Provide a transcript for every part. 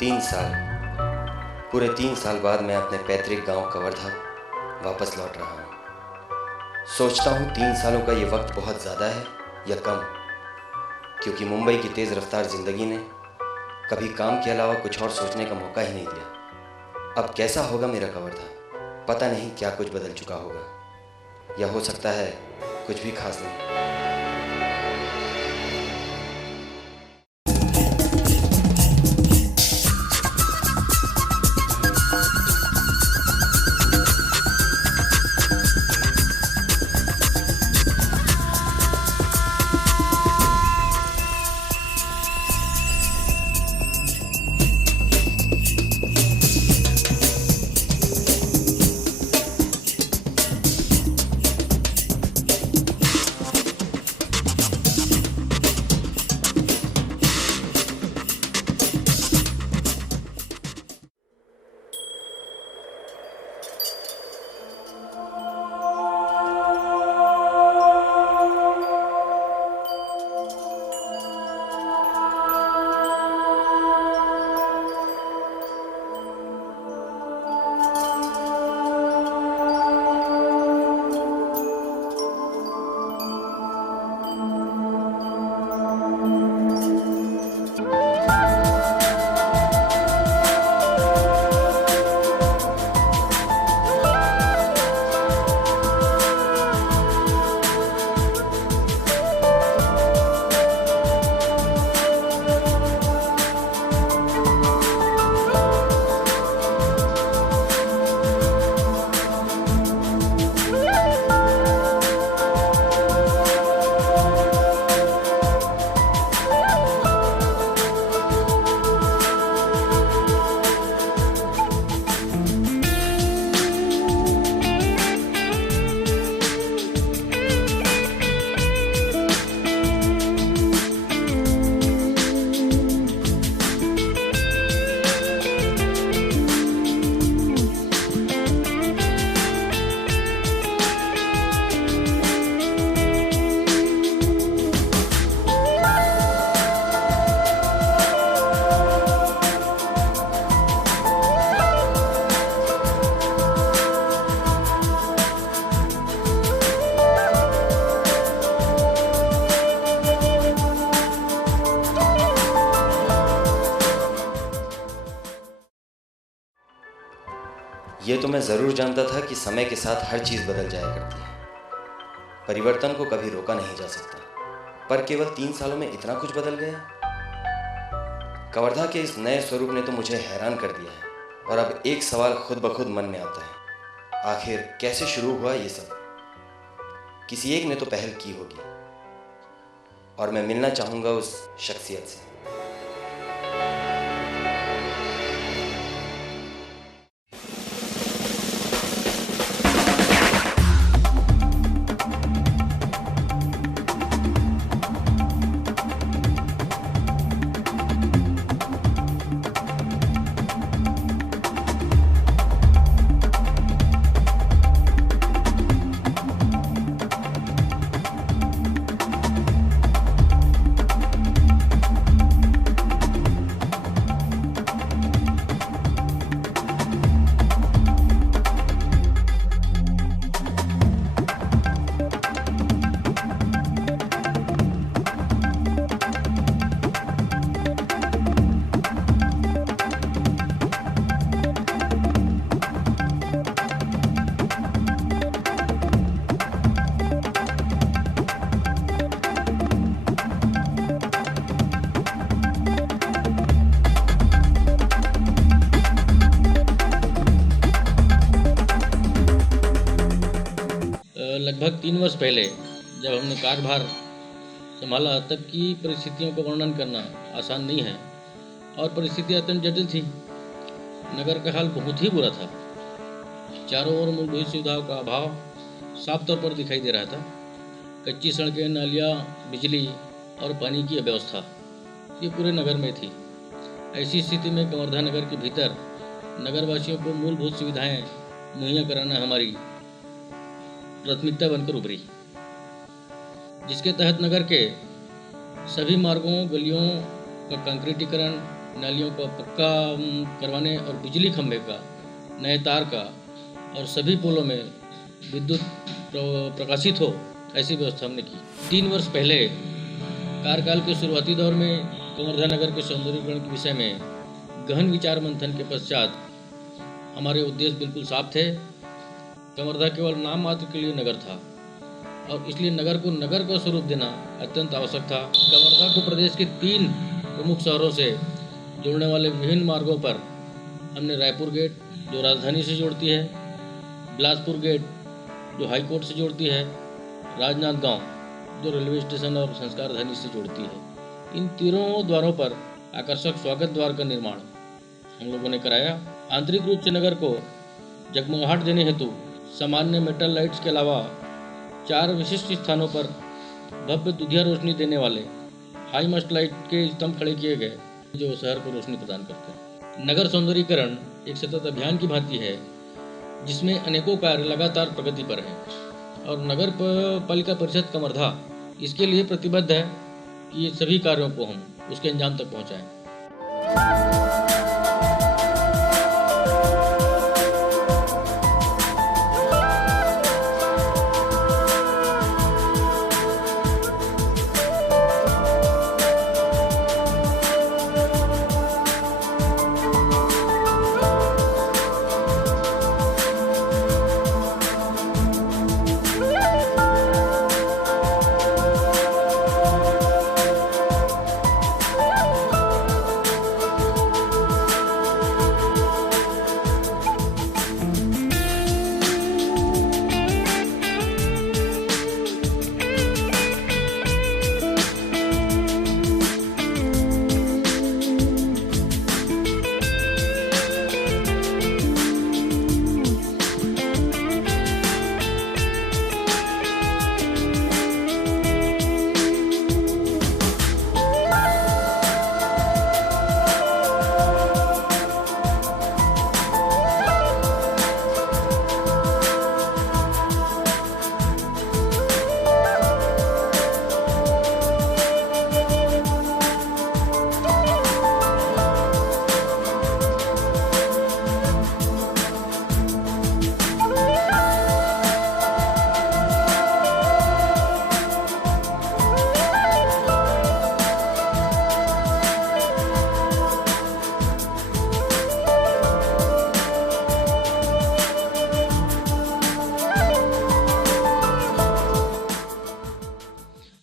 3 साल, पूरे 3 साल बाद मैं अपने पैतृक गांव कवर्धा वापस लौट रहा हूं। सोचता हूं 3 सालों का ये वक्त बहुत ज़्यादा है या कम, क्योंकि मुंबई की तेज़ रफ्तार ज़िंदगी ने कभी काम के अलावा कुछ और सोचने का मौका ही नहीं दिया। अब कैसा होगा मेरा कवर्धा, पता नहीं क्या कुछ बदल चुका होगा, या हो सकता है कुछ भी खास नहीं। ये तो मैं ज़रूर जानता था कि समय के साथ हर चीज़ बदल जाया करती है, परिवर्तन को कभी रोका नहीं जा सकता, पर केवल 3 सालों में इतना कुछ बदल गया। कवर्धा के इस नए स्वरूप ने तो मुझे हैरान कर दिया है, और अब एक सवाल खुद ब खुद मन में आता है, आखिर कैसे शुरू हुआ ये सब? किसी एक ने तो पहल की होगी, और मैं मिलना चाहूँगा उस शख्सियत से। लगभग 3 वर्ष पहले जब हमने कार्यभार संभाला, तब की परिस्थितियों का वर्णन करना आसान नहीं है, और परिस्थितियाँ अत्यंत जटिल थी। नगर का हाल बहुत ही बुरा था। चारों ओर मूलभूत सुविधाओं का अभाव साफ तौर पर दिखाई दे रहा था। कच्ची सड़कें, नालियाँ, बिजली और पानी की अव्यवस्था ये पूरे नगर में थी। ऐसी स्थिति में कवर्धा नगर के भीतर नगरवासियों को मूलभूत सुविधाएं मुहैया कराना हमारी प्राथमिकता बनकर उभरी, जिसके तहत नगर के सभी मार्गों, गलियों का कंक्रीटीकरण, नालियों का पक्का करवाने और बिजली खंभे का, नए तार का और सभी पुलों में विद्युत प्रकाशित हो, ऐसी व्यवस्था हमने की। 3 वर्ष पहले कार्यकाल के शुरुआती दौर में कवर्धा नगर के सौंदर्यीकरण के विषय में गहन विचार मंथन के पश्चात हमारे उद्देश्य बिल्कुल साफ थे। कवर्धा केवल नाम मात्र के लिए नगर था और इसलिए नगर को स्वरूप देना अत्यंत आवश्यक था। कवर्धा को प्रदेश के 3 प्रमुख शहरों से जोड़ने वाले विभिन्न मार्गों पर हमने रायपुर गेट, जो राजधानी से जोड़ती है, बिलासपुर गेट, जो हाई कोर्ट से जोड़ती है, राजनांदगांव, जो रेलवे स्टेशन और संस्कार धानी से जोड़ती है, इन तीनों द्वारों पर आकर्षक स्वागत द्वार का निर्माण हम लोगों ने कराया। आंतरिक रूप से नगर को जगमगाहट देने हेतु सामान्य मेटल लाइट्स के अलावा 4 विशिष्ट स्थानों पर भव्य दुधिया रोशनी देने वाले हाई मस्ट लाइट के स्तंभ खड़े किए गए, जो शहर को रोशनी प्रदान करते हैं। नगर सौंदर्यीकरण एक सतत अभियान की भांति है, जिसमें अनेकों कार्य लगातार प्रगति पर हैं और नगर पालिका परिषद कवर्धा इसके लिए प्रतिबद्ध है कि ये सभी कार्यों को हम उसके अंजाम तक पहुंचाएं।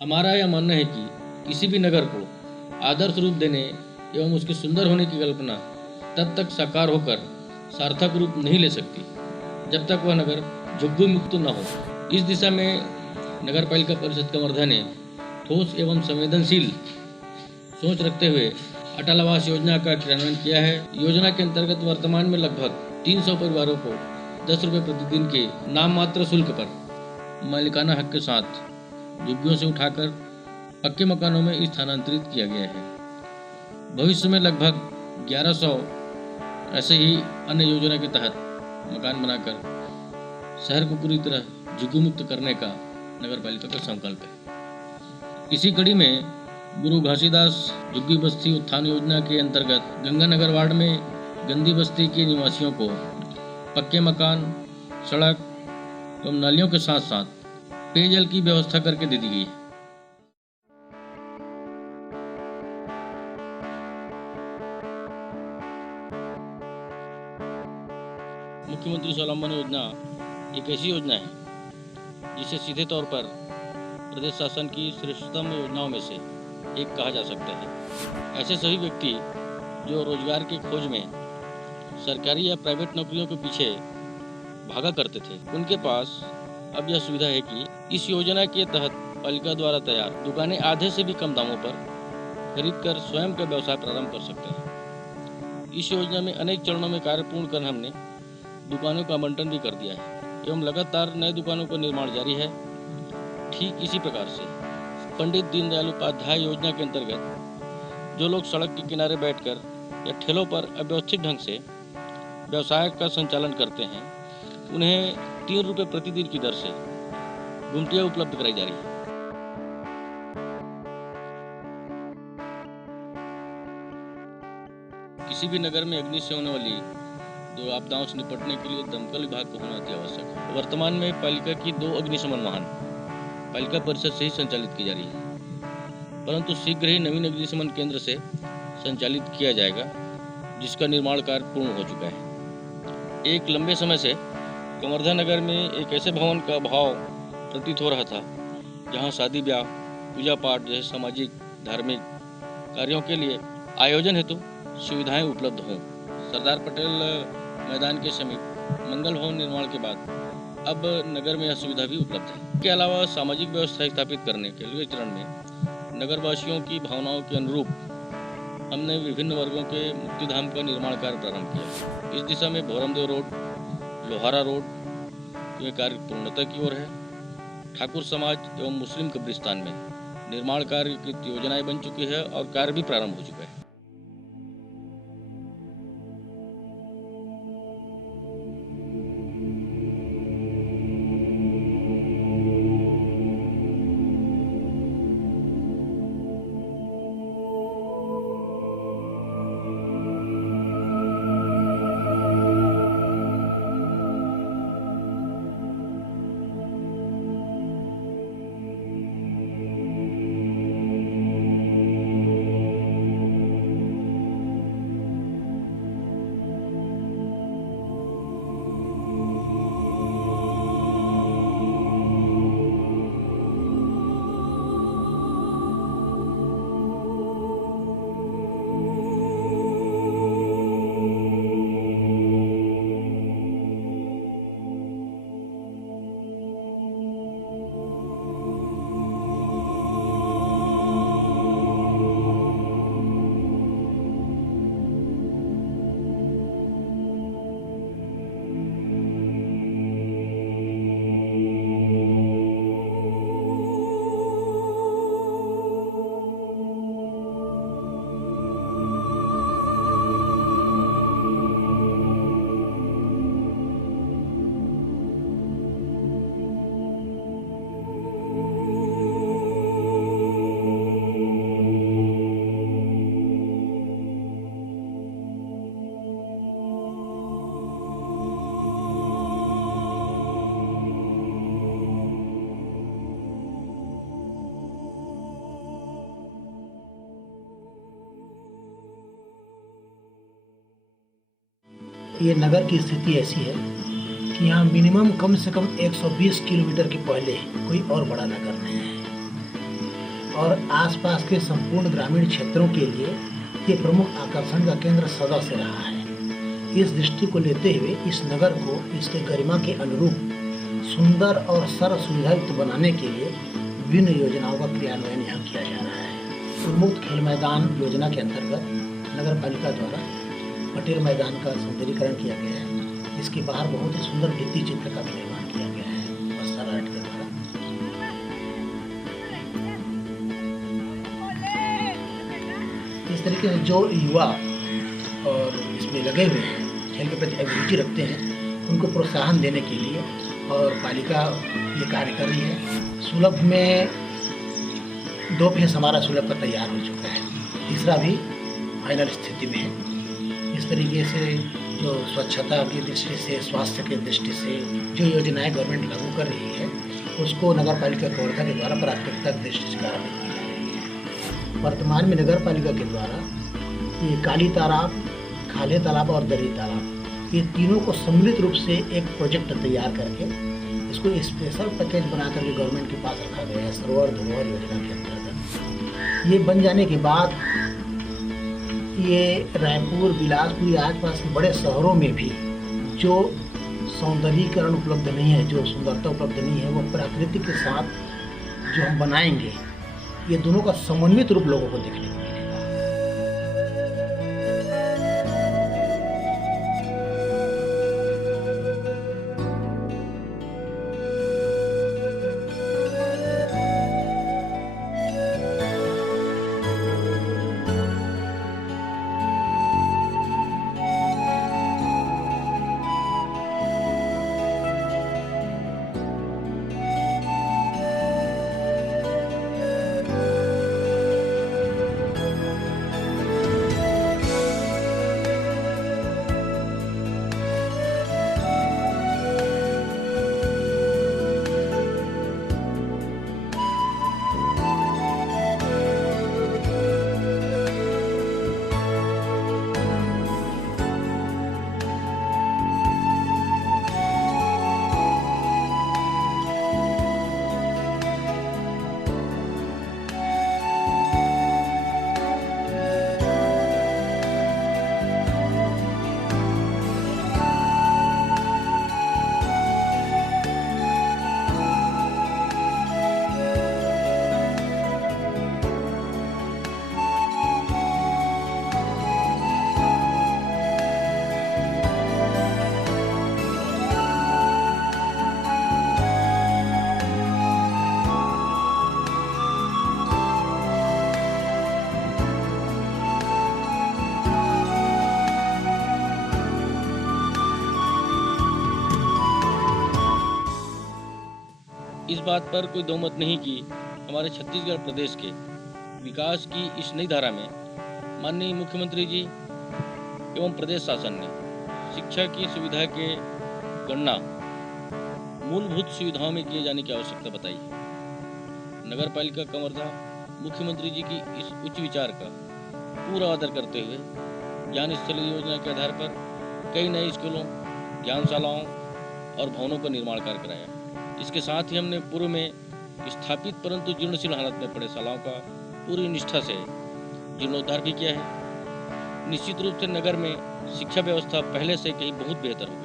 हमारा यह मानना है कि किसी भी नगर को आदर्श रूप देने एवं उसके सुंदर होने की कल्पना तब तक साकार होकर सार्थक रूप नहीं ले सकती जब तक वह नगर झुग्गी मुक्त न हो। इस दिशा में नगर पालिका परिषद कवर्धा ने ठोस एवं संवेदनशील सोच रखते हुए अटल आवास योजना का क्रियान्वयन किया है। योजना के अंतर्गत वर्तमान में लगभग 300 परिवारों को 10 रुपये प्रतिदिन के नाम मात्र शुल्क पर मालिकाना हक के साथ झुग्गियों से उठाकर पक्के मकानों में स्थानांतरित किया गया है। भविष्य में लगभग 1100 ऐसे ही अन्य योजना के तहत मकान बनाकर शहर को पूरी तरह झुग्गी मुक्त करने का नगर पालिका का संकल्प है। इसी कड़ी में गुरु घासीदास झुग्गी बस्ती उत्थान योजना के अंतर्गत गंगानगर वार्ड में गंदी बस्ती के निवासियों को पक्के मकान, सड़क एवं नालियों के साथ साथ पेयजल की व्यवस्था करके दे दी गई है। मुख्यमंत्री स्वावलंबन योजना एक ऐसी योजना है जिसे सीधे तौर पर प्रदेश शासन की श्रेष्ठतम योजनाओं में से एक कहा जा सकता है। ऐसे सभी व्यक्ति जो रोजगार की खोज में सरकारी या प्राइवेट नौकरियों के पीछे भागा करते थे, उनके पास अब यह सुविधा है कि इस योजना के तहत पालिका द्वारा तैयार दुकानें आधे से भी कम दामों पर खरीदकर स्वयं का व्यवसाय प्रारंभ कर सकते हैं। इस योजना में अनेक चरणों में कार्य पूर्ण कर हमने दुकानों का आवंटन भी कर दिया है एवं लगातार नए दुकानों का निर्माण जारी है। ठीक इसी प्रकार से पंडित दीनदयाल उपाध्याय योजना के अंतर्गत जो लोग सड़क के किनारे बैठकर या ठेलों पर अव्यवस्थित ढंग से व्यवसाय का संचालन करते हैं, उन्हें 3 रुपये प्रतिदिन की दर से गुमटियाँ उपलब्ध कराई जा रही है। किसी भी नगर में अग्नि से होने वाली जो आपदाओं से निपटने के लिए दमकल विभाग को होना अति आवश्यक है। वर्तमान में पालिका की 2 अग्निशमन वाहन पालिका परिषद से ही संचालित की जा रही है, परंतु शीघ्र ही नवीन अग्निशमन केंद्र से संचालित किया जाएगा, जिसका निर्माण कार्य पूर्ण हो चुका है। एक लंबे समय से कवर्धा नगर में एक ऐसे भवन का अभाव प्रतीत हो रहा था जहां शादी ब्याह, पूजा पाठ जैसे सामाजिक धार्मिक कार्यों के लिए आयोजन हेतु सुविधाएं उपलब्ध हों। सरदार पटेल मैदान के समीप मंगल भवन निर्माण के बाद अब नगर में यह सुविधा भी उपलब्ध है। इसके अलावा सामाजिक व्यवस्था स्थापित करने के लिए चरण में नगरवासियों की भावनाओं के अनुरूप हमने विभिन्न वर्गों के मुक्तिधाम का निर्माण कार्य प्रारंभ किया। इस दिशा में भोरमदेव रोड, लोहारा रोड में कार्य पूर्णता की ओर है। ठाकुर समाज एवं मुस्लिम कब्रिस्तान में निर्माण कार्य की योजनाएं बन चुकी है और कार्य भी प्रारंभ हो चुका है। ये नगर की स्थिति ऐसी है कि यहाँ मिनिमम कम से कम 120 किलोमीटर के पहले कोई और बड़ा नगर नहीं है और आसपास के संपूर्ण ग्रामीण क्षेत्रों के लिए ये प्रमुख आकर्षण का केंद्र सदा से रहा है। इस दृष्टि को लेते हुए इस नगर को इसके गरिमा के अनुरूप सुंदर और सर्व सुविधायुक्त बनाने के लिए विभिन्न योजनाओं का क्रियान्वयन यहाँ किया जा रहा है। उन्मुक्त खेल मैदान योजना के अंतर्गत नगर पालिका द्वारा पटेल मैदान का सौंदर्यीकरण किया गया है। इसके बाहर बहुत ही सुंदर भित्ति चित्र का भी निर्माण किया गया है बस्तर आर्ट के द्वारा। इस तरीके से जो युवा और इसमें लगे हुए हैं, खेल के प्रति अभिरुचि रखते हैं, उनको प्रोत्साहन देने के लिए और पालिका ये कार्य कर रही है। सुलभ में 2 फेस हमारा सुलभ का तैयार हो चुका है, तीसरा भी फाइनल स्थिति में है। इस तरीके से जो स्वच्छता की दृष्टि से, स्वास्थ्य की दृष्टि से जो योजनाएं गवर्नमेंट लागू कर रही है, उसको नगर पालिका कवर्धा के द्वारा प्राथमिकता की दृष्टि से कार्रवाई की जा रही है। वर्तमान में नगर पालिका के द्वारा ये काली तालाब, खाले तालाब और दरी तालाब, ये तीनों को सम्मिलित रूप से एक प्रोजेक्ट तैयार करके इसको स्पेशल पैकेज बना करके गवर्नमेंट के पास रखा गया है सरोवर धरोहर योजना के अंतर्गत। ये बन जाने के बाद ये रायपुर, बिलासपुर आसपास के बड़े शहरों में भी जो सौंदर्यीकरण उपलब्ध नहीं है, जो सुंदरता उपलब्ध नहीं है, वो प्रकृति के साथ जो हम बनाएंगे, ये दोनों का समन्वित रूप लोगों को देखने को मिलेगा। बात पर कोई दो मत नहीं कि हमारे छत्तीसगढ़ प्रदेश के विकास की इस नई धारा में माननीय मुख्यमंत्री जी एवं प्रदेश शासन ने शिक्षा की सुविधा के गणना मूलभूत सुविधाओं में किए जाने की आवश्यकता बताई। नगर पालिका कवर्धा मुख्यमंत्री जी की इस उच्च विचार का पूरा आदर करते हुए ज्ञान स्थली योजना के आधार पर कई नए स्कूलों, ज्ञानशालाओं और भवनों का निर्माण कार्य कराया। इसके साथ ही हमने पूर्व में स्थापित परंतु जीर्णशील हालत में पड़े शालाओं का पूरी निष्ठा से जीर्णोद्धार भी किया है। निश्चित रूप से नगर में शिक्षा व्यवस्था पहले से कहीं बहुत बेहतर हो गई।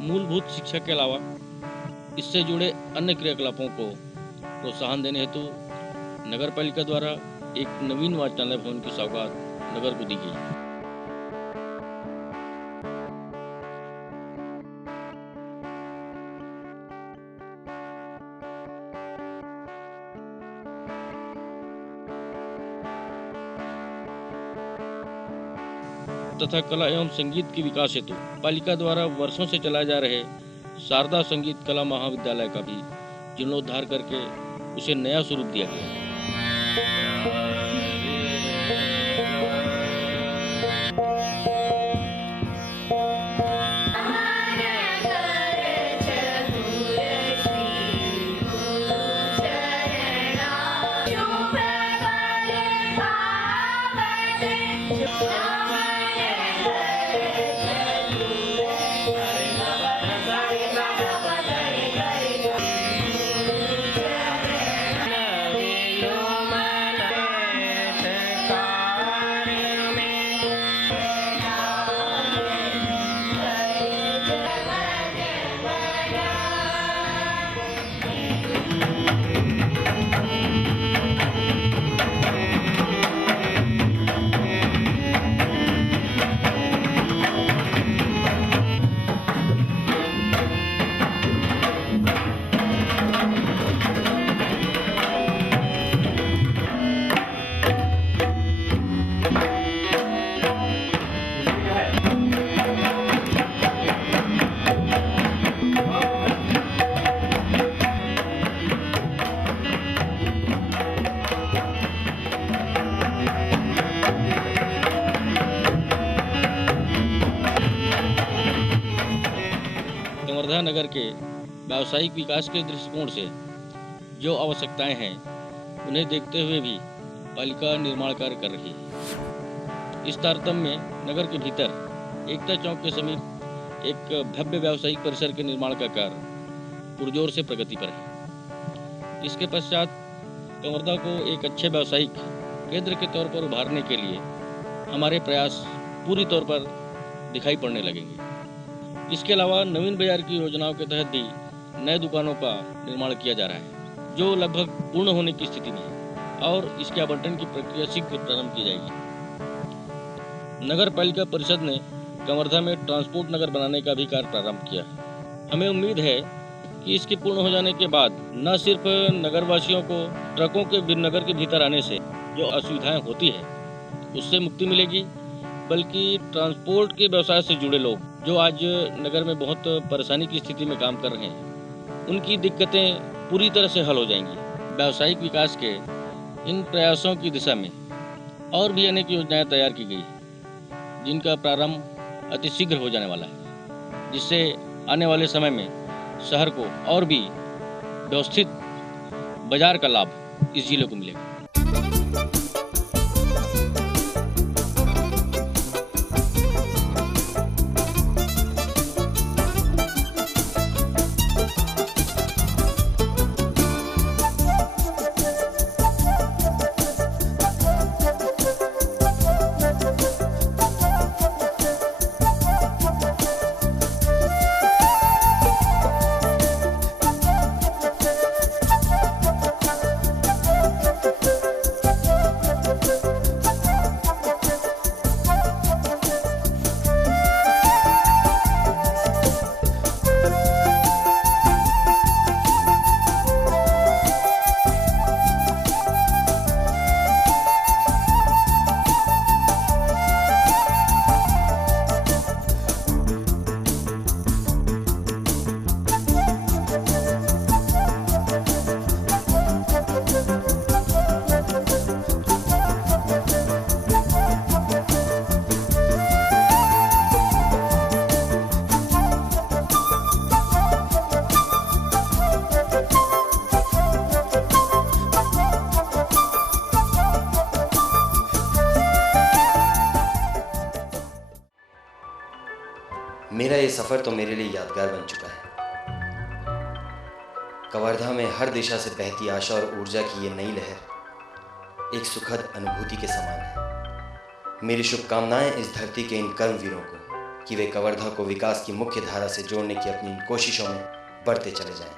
मूलभूत शिक्षा के अलावा इससे जुड़े अन्य क्रियाकलापों को प्रोत्साहन देने हेतु नगर पालिका द्वारा एक नवीन वाचनालय भवन की सौगात नगर को दी गई। तथा कला एवं संगीत के विकास हेतु पालिका द्वारा वर्षों से चलाए जा रहे शारदा संगीत कला महाविद्यालय का भी जीर्णोद्धार करके उसे नया स्वरूप दिया गया। कवर्धा नगर के व्यावसायिक विकास के दृष्टिकोण से जो आवश्यकताएं हैं उन्हें देखते हुए भी पालिका निर्माण कार्य कर रही है। इस तारतम्य में नगर के भीतर एकता चौक के समीप एक भव्य व्यावसायिक परिसर के निर्माण का कार्य पुरजोर से प्रगति पर है। इसके पश्चात कवर्धा को एक अच्छे व्यावसायिक केंद्र के तौर पर उभारने के लिए हमारे प्रयास पूरी तौर पर दिखाई पड़ने लगेंगे। इसके अलावा नवीन बाजार की योजनाओं के तहत भी नए दुकानों का निर्माण किया जा रहा है, जो लगभग पूर्ण होने की स्थिति में है और इसके आवंटन की प्रक्रिया शीघ्र प्रारंभ की जाएगी। नगर पालिका परिषद ने कवर्धा में ट्रांसपोर्ट नगर बनाने का भी कार्य प्रारंभ किया है। हमें उम्मीद है कि इसके पूर्ण हो जाने के बाद न सिर्फ नगरवासियों को ट्रकों के नगर के भीतर आने से जो असुविधाएं होती है उससे मुक्ति मिलेगी, बल्कि ट्रांसपोर्ट के व्यवसाय से जुड़े लोग जो आज नगर में बहुत परेशानी की स्थिति में काम कर रहे हैं उनकी दिक्कतें पूरी तरह से हल हो जाएंगी। व्यावसायिक विकास के इन प्रयासों की दिशा में और भी अनेक योजनाएं तैयार की गई जिनका प्रारंभ अति शीघ्र हो जाने वाला है। जिससे आने वाले समय में शहर को और भी व्यवस्थित बाजार का लाभ इस जिले को मिलेगा। मेरा ये सफ़र तो मेरे लिए यादगार बन चुका है। कवर्धा में हर दिशा से बहती आशा और ऊर्जा की ये नई लहर एक सुखद अनुभूति के समान है। मेरी शुभकामनाएं इस धरती के इन कर्मवीरों को कि वे कवर्धा को विकास की मुख्य धारा से जोड़ने की अपनी कोशिशों में बढ़ते चले जाएं।